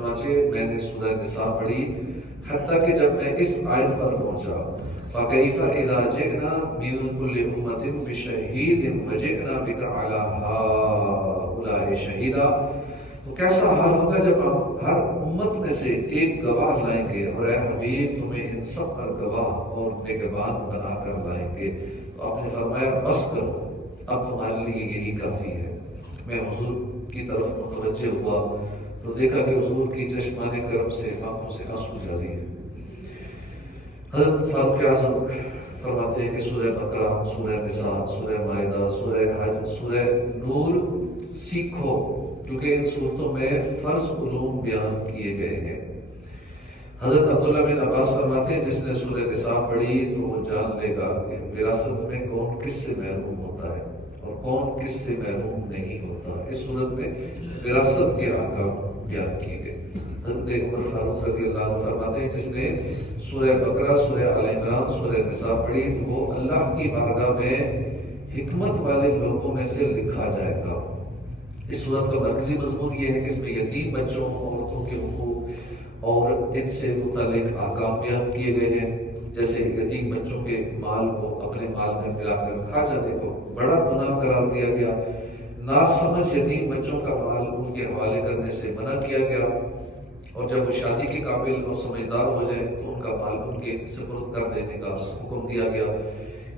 چنانچہ میں نے سورہ نساء پڑھی حتیٰ کہ جب میں اس آیت پر پہنچا فَكَيْفَ إِذَا جِئْنَا مِنْ كُلِّ أُمَّةٍ بِشَهِيدٍ وَجِئْنَا بِكَ عَلَى هَؤُلَاءِ شَهِيدًا، تو کیسا حال ہوگا جب ہم ہر امت میں سے ایک گواہ لائیں گے اور اے حبیب تمہیں ان سب پر گواہ اور نگہبان بنا کر لائیں گے۔ تو آپ نے فرمایا بس کرو، اب تمہارے لیے یہی کافی ہے۔ میں حضور کی طرف متوجہ ہوا تو دیکھا کہ حضور کی چشمان کرم سے آنکھوں سے آنسو جاری ہے۔ حضرت فاروق اعظم فرماتے ہیں کہ سورہ بقرہ، سورہ نساء، سورہ مائدہ، سورہ حج، سورہ نور سیکھو، کیونکہ ان صورتوں میں فرض علوم بیان کیے گئے ہیں۔ حضرت عبداللہ بن عباس فرماتے ہیں جس نے سورہ نساء پڑھی تو وہ جان لے گا کہ وراثت میں کون کس سے محروم ہوتا ہے اور کون کس سے محروم نہیں ہوتا۔ اس صورت میں وراثت کے احکام بیان کیے گئے۔ حضرت عمر فاروق رضی اللہ عنہ فرماتے ہیں جس نے سورہ بقرہ، سورہ آل عمران، سورہ نساء پڑھی تو وہ اللہ کی بارگاہ میں حکمت والے لوگوں میں سے لکھا جائے گا۔ اس صورت کا مرکزی مضمون یہ ہے کہ اس میں یتیم بچوں، عورتوں کے حقوق اور ان سے متعلق احکام بیان کیے گئے ہیں، جیسے یتیم بچوں کے مال کو اپنے مال میں ملا کر کھا جانے کو بڑا گناہ قرار دیا گیا، ناسمجھ یتیم بچوں کا مال ان کے حوالے کرنے سے منع کیا گیا، اور جب وہ شادی کے قابل اور سمجھدار ہو جائیں تو ان کا مال ان کے سپرد کر دینے کا حکم دیا گیا۔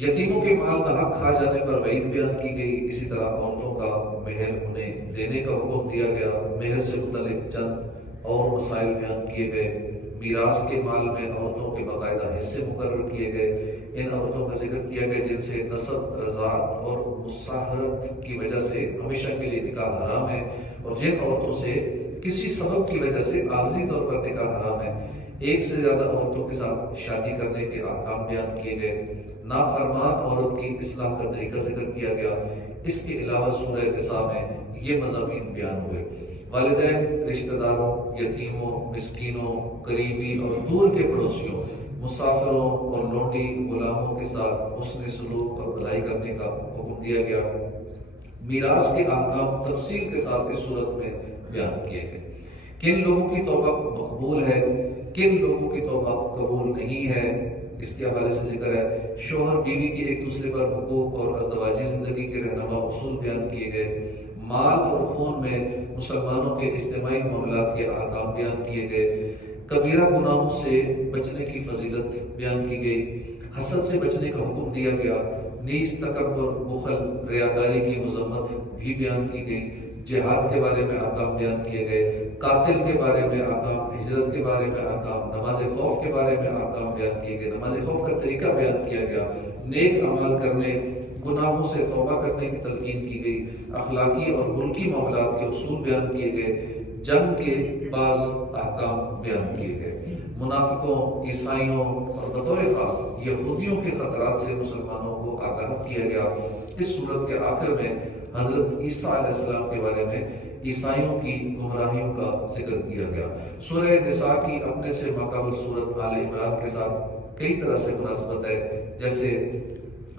یتیموں کے مال ناحق کھا جانے پر وعید بیان کی گئی۔ اسی طرح عورتوں کا مہر انہیں دینے کا حکم دیا گیا۔ مہر سے متعلق چند اور مسائل بیان کیے گئے۔ میراث کے مال میں عورتوں کے باقاعدہ حصے مقرر کیے گئے۔ ان عورتوں کا ذکر کیا گیا جن سے نسب، رضاعت اور مصاہرت کی وجہ سے ہمیشہ کے لیے نکاح حرام ہے، اور جن عورتوں سے کسی سبب کی وجہ سے عارضی طور پر نکاح حرام ہے۔ ایک سے زیادہ عورتوں کے ساتھ شادی کرنے کے احکام بیان کیے گئے۔ نافرمان عورت کی اصلاح کا طریقہ ذکر کیا گیا۔ اس کے علاوہ سورہ نساء میں یہ مضامین بیان ہوئے۔ والدین، رشتہ داروں، یتیموں، مسکینوں، قریبی اور دور کے پڑوسیوں، مسافروں اور لونڈی غلاموں کے ساتھ حسن سلوک اور بھلائی کرنے کا حکم دیا گیا۔ میراث کے احکام تفصیل کے ساتھ اس صورت میں بیان کیے گئے۔ کن لوگوں کی توبہ مقبول ہے، کن لوگوں کی توبہ قبول نہیں ہے، اس کے حوالے سے ذکر ہے۔ شوہر بیوی کے ایک دوسرے پر حقوق اور ازدواجی زندگی کے رہنما اصول بیان کیے گئے۔ مال اور خون میں مسلمانوں کے اجتماعی معاملات کے احکام بیان کیے گئے۔ کبیرہ گناہوں سے بچنے کی فضیلت بیان کی گئی۔ حسد سے بچنے کا حکم دیا گیا۔ نیز تکبر، بخل، ریاکاری کی مذمت بھی بیان کی گئی۔ جہاد کے بارے میں احکام بیان کیے گئے۔ قاتل کے بارے میں احکام، ہجرت کے بارے میں احکام، نماز خوف کے بارے میں احکام بیان کیے گئے۔ نماز خوف کا طریقہ بیان کیا گیا۔ نیک اعمال کرنے، گناہوں سے توبہ کرنے کی تلقین کی گئی۔ اخلاقی اور ملکی معاملات کے اصول بیان کیے گئے۔ جنگ کے بعض احکام بیان کیے گئے۔ منافقوں، عیسائیوں اور بطور خاص یہودیوں کے خطرات سے مسلمانوں کو آگاہ کیا گیا۔ اس صورت کے آخر میں حضرت عیسیٰ علیہ السلام کے بارے میں عیسائیوں کی گمراہیوں کا ذکر کیا گیا۔ سورہ نساء کی اپنے سے ماقابل صورت آل عمران کے ساتھ کئی طرح سے مناسبت ہے، جیسے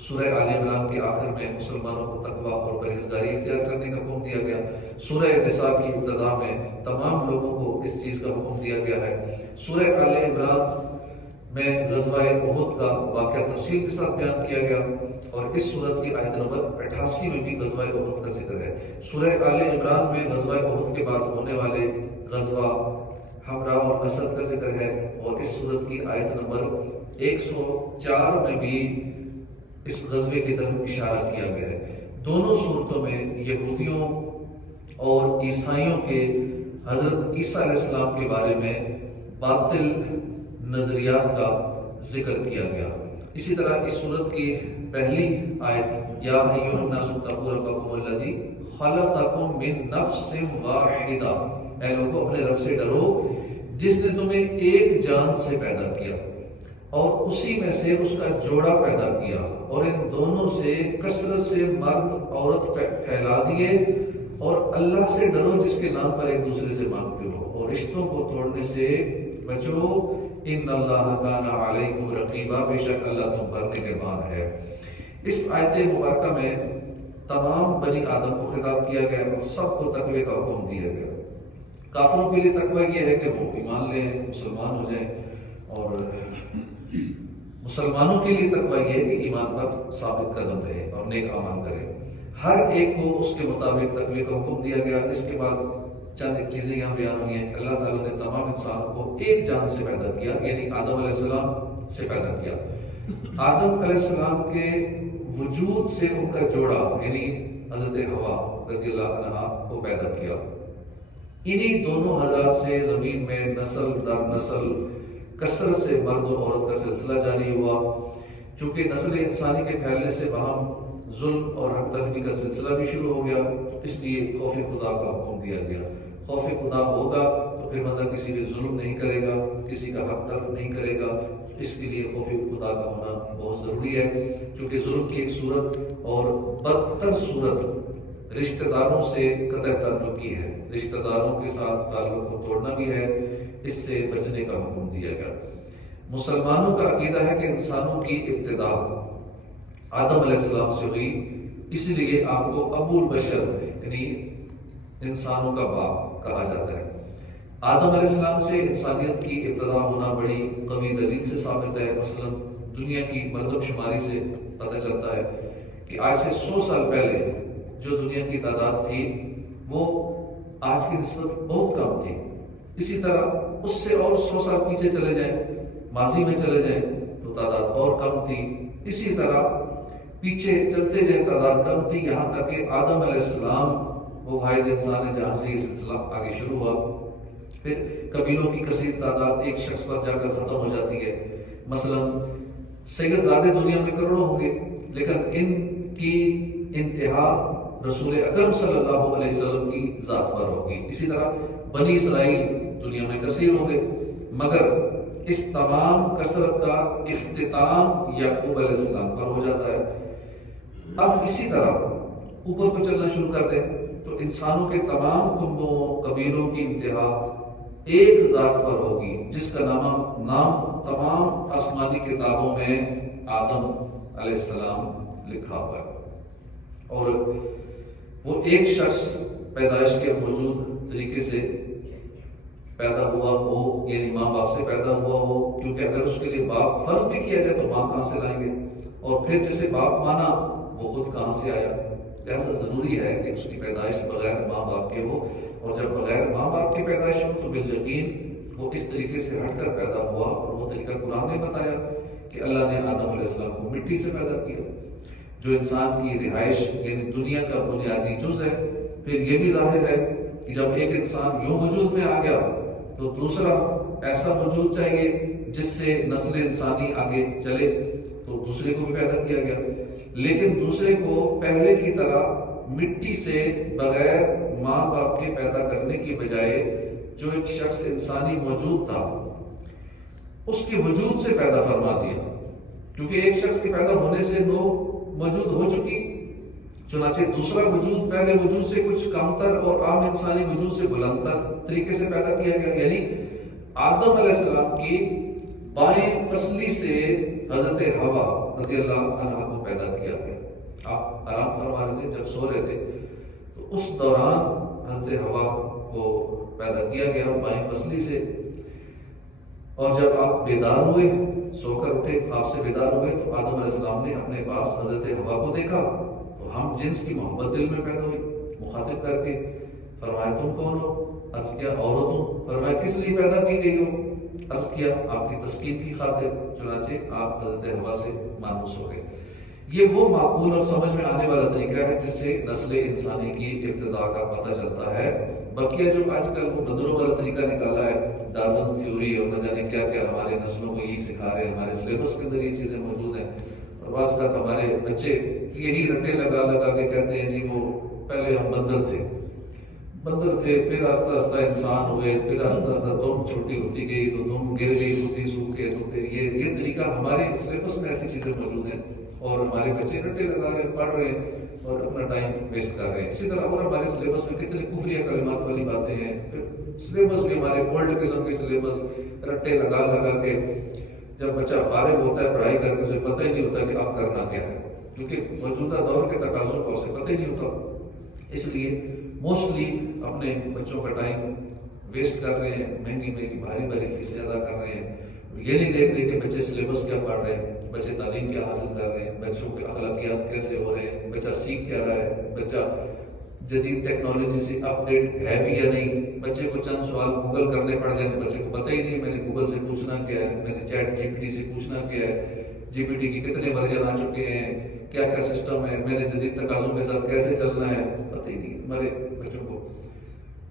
سورہ آل عمران کے آخر میں مسلمانوں کو تقویٰ اور پرہیزگاری اختیار کرنے کا حکم دیا گیا۔ سورہ نساء کی ابتدا میں تمام لوگوں کو اس چیز کا حکم دیا گیا ہے۔ سورہ آل عمران میں غزوہ احد کا واقعہ تفصیل کے ساتھ بیان کیا گیا، اور اس سورت کی آیت نمبر 88 میں بھی غزوہ احد کا ذکر ہے۔ سورہ آل عمران میں غزوہ احد کے بعد ہونے والے غزوہ حمراء اور اسد کا ذکر ہے، اور اس سورت کی آیت نمبر 104 میں بھی اس غزوے کی طرف اشارہ کیا گیا ہے۔ دونوں صورتوں میں یہودیوں اور عیسائیوں کے حضرت عیسیٰ علیہ السلام کے بارے میں باطل نظریات کا ذکر کیا گیا۔ اسی طرح اس سورت کی پہلی آیت یا ایھا الناس اتقوا ربکم الذی خلقکم من نفس واحدہ، اے لوگوں اپنے رب سے ڈرو جس نے تمہیں ایک جان سے پیدا کیا اور اسی میں سے اس کا جوڑا پیدا کیا، اور ان دونوں سے کثرت سے مرد عورت پھیلا دیے، اور اللہ سے ڈرو جس کے نام پر ایک دوسرے سے مانگتے ہو، اور رشتوں کو توڑنے سے بچو، ان اللہ کان علیکم رقیبا، بے شک اللہ تم پر نگہبان ہے۔ اس آیت مبارکہ میں تمام بنی آدم کو خطاب کیا گیا اور سب کو تقوی کا حکم دیا گیا۔ کافروں کے لیے تقوی یہ ہے کہ وہ ایمان لیں، مسلمان ہو جائیں، اور مسلمانوں کے لیے تقوی یہ ہے کہ ایمان پر ثابت قدم رہے اور نیک اعمال کرے۔ ہر ایک کو اس کے مطابق تقوی کا حکم دیا گیا۔ اس کے بعد چند ایک چیزیں یہاں بیان ہوئی ہیں کہ اللہ تعالیٰ نے تمام انسانوں کو ایک جان سے پیدا کیا، یعنی آدم علیہ السلام سے پیدا کیا۔ آدم علیہ السلام کے وجود سے ان کا جوڑا یعنی حضرت حوا رضی اللہ عنہا کو پیدا کیا۔ انہی دونوں حضرات سے زمین میں نسل در نسل کثرت سے مرد و عورت کا سلسلہ جاری ہوا۔ چونکہ نسل انسانی کے پھیلنے سے باہم ظلم اور حق تلفی کا سلسلہ بھی شروع ہو گیا، اس لیے خوف خدا کا حکم دیا گیا۔ خوف خدا ہوگا تو پھر بندہ کسی پہ ظلم نہیں کرے گا، کسی کا حق تلف نہیں کرے گا۔ اس کے لیے خوف خدا کا ہونا بہت ضروری ہے، کیونکہ ظلم کی ایک صورت اور بدتر صورت رشتہ داروں سے قطع تعلق کی ہے۔ رشتہ داروں کے ساتھ تعلق کو توڑنا بھی ہے، اس سے بچنے کا حکم دیا گیا۔ مسلمانوں کا عقیدہ ہے کہ انسانوں کی ابتدا آدم علیہ السلام سے ہوئی، اس لیے آپ کو ابو البشر یعنی انسانوں کا باپ کہا جاتا ہے۔ آدم علیہ السلام سے انسانیت کی ابتدا ہونا بڑی قوی دلیل سے ثابت ہے۔ مثلا دنیا کی مردم شماری سے پتہ چلتا ہے کہ آج سے 100 سال پہلے جو دنیا کی تعداد تھی وہ آج کی نسبت بہت کم تھی۔ اسی طرح اس سے اور 100 سال پیچھے چلے جائیں، ماضی میں چلے جائیں تو تعداد اور کم تھی۔ اسی طرح پیچھے چلتے جائیں تعداد کم تھی، یہاں تک کہ آدم علیہ السلام وہ واحد انسان ہے جہاں سے یہ سلسلہ آگے شروع ہوا۔ پھر قبیلوں کی کثیر تعداد ایک شخص پر جا کر ختم ہو جاتی ہے۔ مثلا سید زادے دنیا میں کروڑوں ہوں گے، لیکن ان کی انتہا رسول اکرم صلی اللہ علیہ وسلم کی ذات پر ہوگی۔ اسی طرح بنی اسرائیل دنیا میں کثیر ہوں گے، مگر اس تمام کثرت کا اختتام یعقوب علیہ السلام پر ہو جاتا ہے۔ اب اسی طرح اوپر کو چلنا شروع کر دیں تو انسانوں کے تمام قوموں قبیلوں کی انتہا ایک ذات پر ہوگی، جس کا نام تمام آسمانی کتابوں میں آدم علیہ السلام لکھا ہوا ہے۔ اور وہ ایک شخص پیدائش کے موجود طریقے سے پیدا ہوا ہو، یعنی ماں باپ سے پیدا ہوا ہو، کیونکہ اگر اس کے لیے باپ فرض بھی کیا جائے تو ماں کہاں سے لائیں گے، اور پھر جسے باپ مانا وہ خود کہاں سے آیا۔ لہذا ضروری ہے کہ اس کی پیدائش بغیر ماں باپ کے ہو، اور جب بغیر ماں باپ کی پیدائش ہو تو بالیقین وہ اس طریقے سے ہٹ کر پیدا ہوا، اور وہ طریقہ قرآن نے بتایا کہ اللہ نے آدم علیہ السلام کو مٹی سے پیدا کیا، جو انسان کی رہائش یعنی دنیا کا بنیادی جز ہے۔ پھر یہ بھی ظاہر ہے کہ جب ایک انسان یوں وجود میں آ گیا تو دوسرا ایسا وجود چاہیے جس سے نسل انسانی آگے چلے، تو دوسرے کو بھی پیدا کیا گیا، لیکن دوسرے کو پہلے کی طرح مٹی سے بغیر ماں باپ کے پیدا کرنے کی بجائے جو ایک شخص انسانی موجود تھا اس کے وجود سے پیدا فرما دیا، کیونکہ ایک شخص کے پیدا ہونے سے وہ موجود ہو چکی، چنانچہ دوسرا وجود پہلے وجود سے کچھ کمتر اور عام انسانی وجود سے بلندتر طریقے سے پیدا کیا گیا، یعنی آدم علیہ السلام کی بائیں پسلی سے حضرت حوا رضی اللہ عنہ کو پیدا کیا گیا۔ آپ آرام فرما رہے تھے، جب سو رہے تھے تو اس دوران حضرت حوا کو پیدا کیا گیا بائیں پسلی سے، اور جب آپ بیدار ہوئے، سو کر اٹھے، خواب سے بیدار ہوئے، تو آدم علیہ السلام نے اپنے پاس حضرت حوا کو دیکھا تو ہم جنس کی محبت دل میں پیدا ہوئی۔ مخاطب کر کے فرمایا تم کون ہو؟ عرض کیا عورت ہوں۔ فرمایا کس لیے پیدا کی گئی ہو؟ عرض کیا آپ کی تسکین کی خاطر۔ چنانچہ آپ حضرت حوا سے مانوس ہو گئے۔ یہ وہ معقول اور سمجھ میں آنے والا طریقہ ہے جس سے نسل انسانی کی ابتدا کا پتہ چلتا ہے۔ بقیہ جو آج کل وہ بندروں والا طریقہ نکالا ہے، ڈارونز تھیوری اور نہ جانے کیا کیا، ہمارے نسلوں کو یہی سکھا رہے ہیں، ہمارے سلیبس کے اندر یہ چیزیں موجود ہیں، اور بعض اوقات ہمارے بچے یہی رٹے لگا لگا کے کہتے ہیں جی وہ پہلے ہم بندر تھے، پھر آہستہ آہستہ انسان ہوئے، پھر آہستہ آہستہ دم چھوٹی ہوتی گئی تو دم گر گئی ہوتی سوکھ کے، تو پھر یہ طریقہ ہمارے سلیبس میں ایسی چیزیں موجود ہیں، اور ہمارے بچے رٹے لگا رہے ہیں، پڑھ رہے ہیں اور اپنا ٹائم ویسٹ کر رہے ہیں۔ اسی طرح اور ہمارے سلیبس میں کتنے کفریہ کلمات والی باتیں ہیں، پھر سلیبس بھی ہمارے اولڈ قسم کے سلیبس رٹے لگا لگا کے جب بچہ فارغ ہوتا ہے پڑھائی کر کے اسے پتہ ہی نہیں ہوتا کہ آپ کرنا کیا ہے، کیونکہ موجودہ دور کے تقاضوں کا اسے پتہ ہی نہیں ہوتا۔ اس لیے موسٹلی اپنے بچوں کا ٹائم ویسٹ کر رہے ہیں، مہنگی مہنگی بھاری بھاری فیسیں ادا کر رہے ہیں، یہ نہیں دیکھ رہے کہ بچے سلیبس کیا پڑھ رہے ہیں، بچے تعلیم کیا حاصل کر رہے ہیں، بچوں کے اخلاقیات کیسے ہو رہے ہیں، بچہ سیکھ کیا رہا ہے، بچہ جدید ٹیکنالوجی سے اپ ڈیٹ ہے بھی یا نہیں۔ بچے کو چند سوال گوگل کرنے پڑ جائیں تو بچے کو پتہ ہی نہیں میں نے گوگل سے پوچھنا کیا ہے، میں نے چیٹ جی پی ٹی سے پوچھنا کیا ہے، جی پی ٹی کی کتنے ورژن آ چکے ہیں، کیا کیا سسٹم ہے، میں نے جدید تقاضوں کے ساتھ کیسے چلنا ہے، پتہ ہی نہیں ہمارے بچوں کو۔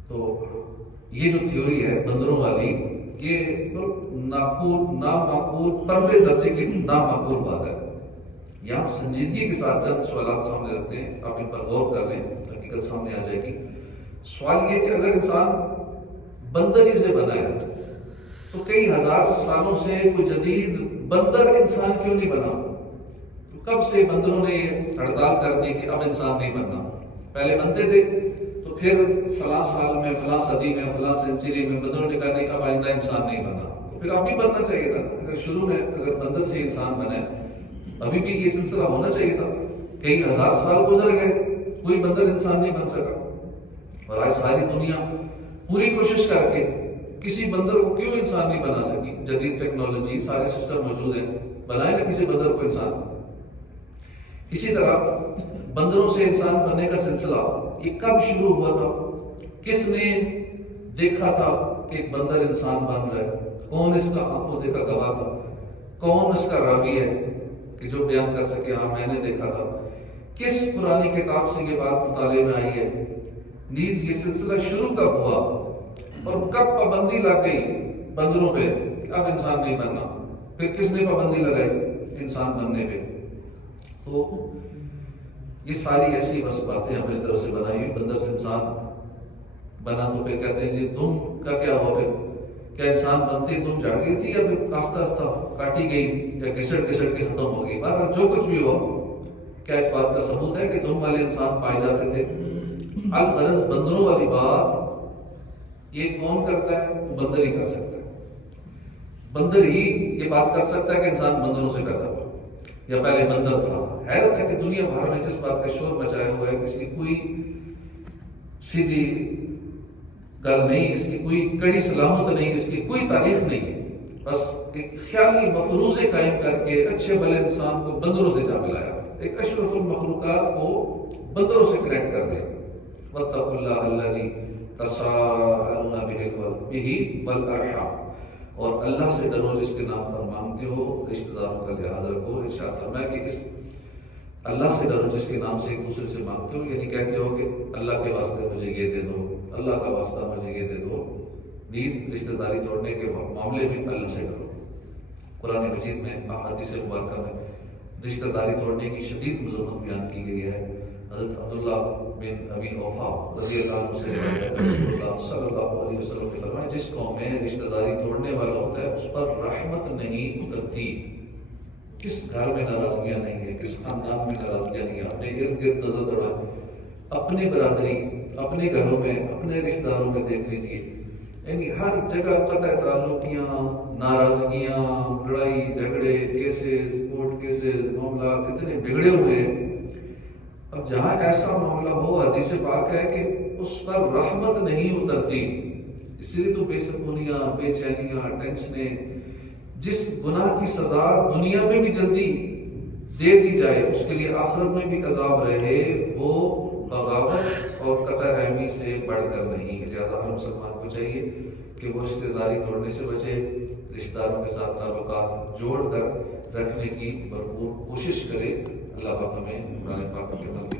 تو یہ جو تھیوری ہے بندروں والی، یہ نامعقول پرلے درجے کی نامعقول بات ہے۔ یہ ہم سنجیدگی کے ساتھ چند سوالات سامنے رکھتے ہیں، آپ ان پر غور کر لیں، حقیقت سامنے آ جائے گی۔ سوال یہ کہ اگر انسان بندر ہی سے بنا ہے تو کئی ہزار سالوں سے کوئی جدید بندر انسان کیوں نہیں بنا؟ تو کب سے بندروں نے یہ ہڑتال کر دی کہ اب انسان نہیں بننا؟ پہلے بنتے تھے تو پھر فلاں سال میں، فلاں صدی میں، فلاں سینچری میں بندروں نے کہا نہیں اب آئندہ انسان نہیں بننا، تو پھر اب بھی بننا چاہیے تھا۔ اگر شروع میں اگر بندر سے انسان بنا ہے ابھی بھی یہ سلسلہ ہونا چاہیے تھا۔ کئی ہزار سال گزر گئے، کوئی بندر انسان نہیں بن سکا، اور آج ساری دنیا پوری کوشش کر کے کسی بندر کو کیوں انسان نہیں بنا سکی؟ جدید ٹیکنالوجی سارے سسٹم موجود ہیں، بنائے نا کسی بندر کو انسان۔ اسی طرح بندروں سے انسان بننے کا سلسلہ یہ کب شروع ہوا تھا؟ کس نے دیکھا تھا کہ ایک بندر انسان بن رہا ہے؟ کون اس کا آنکھوں دیکھا گواہ تھا؟ کون اس کا راوی ہے کہ جو بیان کر سکے ہاں میں نے دیکھا تھا؟ کس پرانی کتاب سے یہ بات مطالعے میں آئی ہے؟ نیز یہ سلسلہ شروع کب ہوا اور کب پابندی لگ گئی بندروں پہ کہ اب انسان نہیں بننا؟ پھر کس نے پابندی لگائی انسان بننے پہ؟ تو یہ ساری ایسی بس باتیں ہماری طرف سے بنائی ہوئی۔ بندر سے انسان بنا تو پھر کہتے ہیں جی دم کا کیا ہوا؟ پھر کیا انسان بنتی دم جڑ گئی تھی یا پھر آہستہ آہستہ کاٹی گئی یا گھسٹ کے ختم ہو گئی؟ بہرحال جو کچھ بھی ہو، کیا اس بات کا ثبوت ہے کہ دم والے انسان پائے جاتے تھے؟ الغرض بندروں والی بات یہ کون کرتا ہے؟ بندر ہی کر سکتا ہے۔ بندر ہی یہ بات کر سکتا ہے کہ انسان بندروں سے پیدا ہوا یا پہلے بندر تھا۔ حیرت ہے کہ دنیا بھر میں جس بات کا شور مچایا ہوا ہے، اس کی کوئی سیدھی گل نہیں، اس کی کوئی کڑی سلامت نہیں، اس کی کوئی تاریخ نہیں ہے، بس ایک خیالی مفروضے قائم کر کے اچھے بھلے انسان کو بندروں سے جا ملایا، ایک اشرف المخلوقات کو بندروں سے کنیکٹ کر دیا۔ واتقوا اللہ الذی تساءلون بہ والارحام، اور اللہ سے ڈرو جس کے نام پر مانگتے ہو، رشتہ داروں کا لحاظ رکھو۔ ارشاد فرمایا کہ اس اللہ سے ڈرو جس کے نام سے ایک دوسرے سے مانگتے ہو، یعنی کہتے ہو کہ اللہ کے واسطے مجھے یہ دے دو، اللہ کا واسطہ مجھے یہ دے دو۔ نیز رشتہ داری توڑنے کے معاملے میں اللہ سے ڈرو۔ قرآن مجید میں احادیث مبارکہ میں رشتہ داری توڑنے کی شدید مذمت بیان کی گئی ہے۔ حضرت عبداللہ بن ابی اوفا رضی اللہ عنہ سے رسول اللہ صلی اللہ علیہ وسلم نے فرمایا جس قوم میں رشتہ داری توڑنے والا ہوتا ہے اس پر رحمت نہیں اترتی۔ کس گھر میں ناراضگیاں نہیں ہیں، کس خاندان میں ناراضگیاں نہیں ہیں، اپنے ارد گرد نظر دوڑائیں، اپنی برادری، اپنے گھروں میں، اپنے رشتہ داروں میں دیکھ لیجیے، یعنی ہر جگہ قطع تعلقیاں، ناراضگیاں، لڑائی جھگڑے، کیسز، کورٹ کیسز، معاملات اتنے بگڑے ہوئے ہیں۔ اب جہاں ایسا معاملہ ہو، حدیث پاک ہے کہ اس پر رحمت نہیں اترتی، اس لیے تو بے سکونیاں، بے چینیاں، ٹینشنیں، جس گناہ کی سزا دنیا میں بھی جلدی دے دی جائے اس کے لیے آخرت میں بھی عذاب رہے، وہ بغاوت اور قطع رحمی سے بڑھ کر نہیں۔ لہٰذا ہر مسلمان کو چاہیے کہ وہ رشتہ داری توڑنے سے بچے، رشتہ داروں کے ساتھ تعلقات جوڑ کر رکھنے کی بھرپور کوشش کرے۔ اللہ پاک ہمیں قرآن پاک کے